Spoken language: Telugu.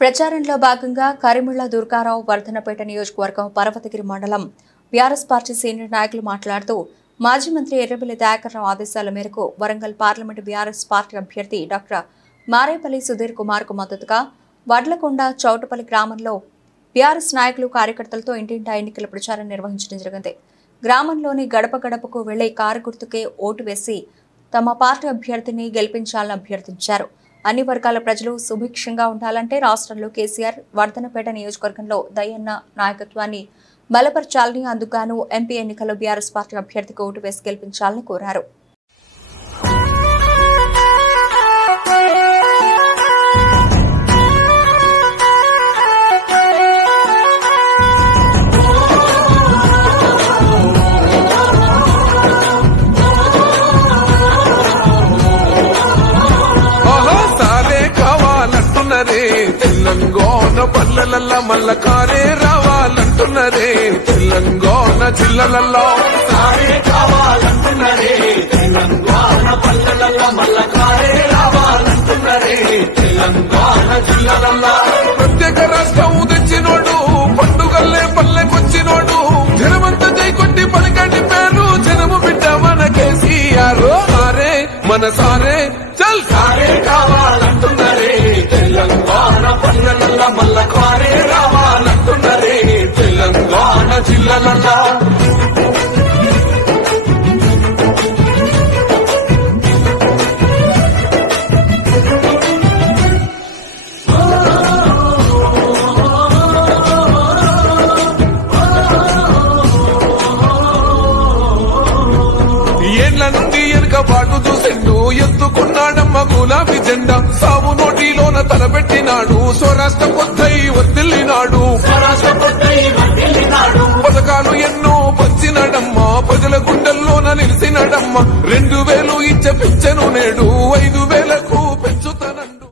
ప్రచారంలో భాగంగా కరిమిళ్ల దుర్గారావు వర్ధనపేట నియోజకవర్గం పర్వతగిరి మండలం బీఆర్ఎస్ పార్టీ సీనియర్ నాయకులు మాట్లాడుతూ మాజీ మంత్రి ఎర్రబెల్లి దయాకర్రావు ఆదేశాల మేరకు వరంగల్ పార్లమెంటు బీఆర్ఎస్ పార్టీ అభ్యర్థి డాక్టర్ మారేపల్లి సుధీర్ కుమార్ కు మద్దతుగా వడ్లకొండ చౌటపల్లి గ్రామంలో బీఆర్ఎస్ నాయకులు కార్యకర్తలతో ఇంటింటా ఎన్నికల ప్రచారం నిర్వహించడం జరిగింది. గ్రామంలోని గడప గడపకు వెళ్లి కారు గుర్తుకే ఓటు వేసి తమ పార్టీ అభ్యర్థిని గెలిపించాలని అభ్యర్థించారు. అన్ని వర్గాల ప్రజలు సుభిక్షంగా ఉండాలంటే రాష్ట్రంలో కేసీఆర్ వర్ధనపేట నియోజకవర్గంలో దయ్యన్న నాయకత్వాన్ని బలపరచాలని, అందుకు ఎంపీ ఎన్నికల్లో బీఆర్ఎస్ పార్టీ అభ్యర్థికి ఓటు వేసి గెలిపించాలని కోరారు. తెలంగాణ పల్లెలల్ల మల్ల కారే రావాలంటున్నరే, తెలంగాణ జిల్లలల్లో కారే కావాలంటున్నరే, తెలంగాణ పల్లెలల్ల మల్ల కారే రావాలంటున్నరే, తెలంగాణ జిల్లలల్లో ప్రత్యేక రాష్ట్రం తెచ్చినోడు, పండుగల్లే పల్లెకొచ్చినోడు, జనమంతా జైకొట్టి పలికండి పేరు జనము బిడ్డ మన కేసీఆర్. సారే మన సారే చల్ కారే కావాలంటున్నరే, తెలంగాణ పల్లెలల్ల మల్ల కారే రావాలంటున్నరే, తెలంగాణ జిల్లలల్ల ఏళ్ల నుండి వెనుకబాటు చూసిండు, ఎత్తుకున్నాడమ్మ గులాబీ జెండా, సాగు నోటిలోన తలపెట్టినాడు, స్వరాష్ట్ర పొద్దై వర్దిల్లినాడు, పథకాలు ఎన్నో పంచినాడమ్మ, ప్రజల గుండెల్లోన నిలిచినాడమ్మ, 2000 ఇచ్చ పిచ్చను నేడు 5000కు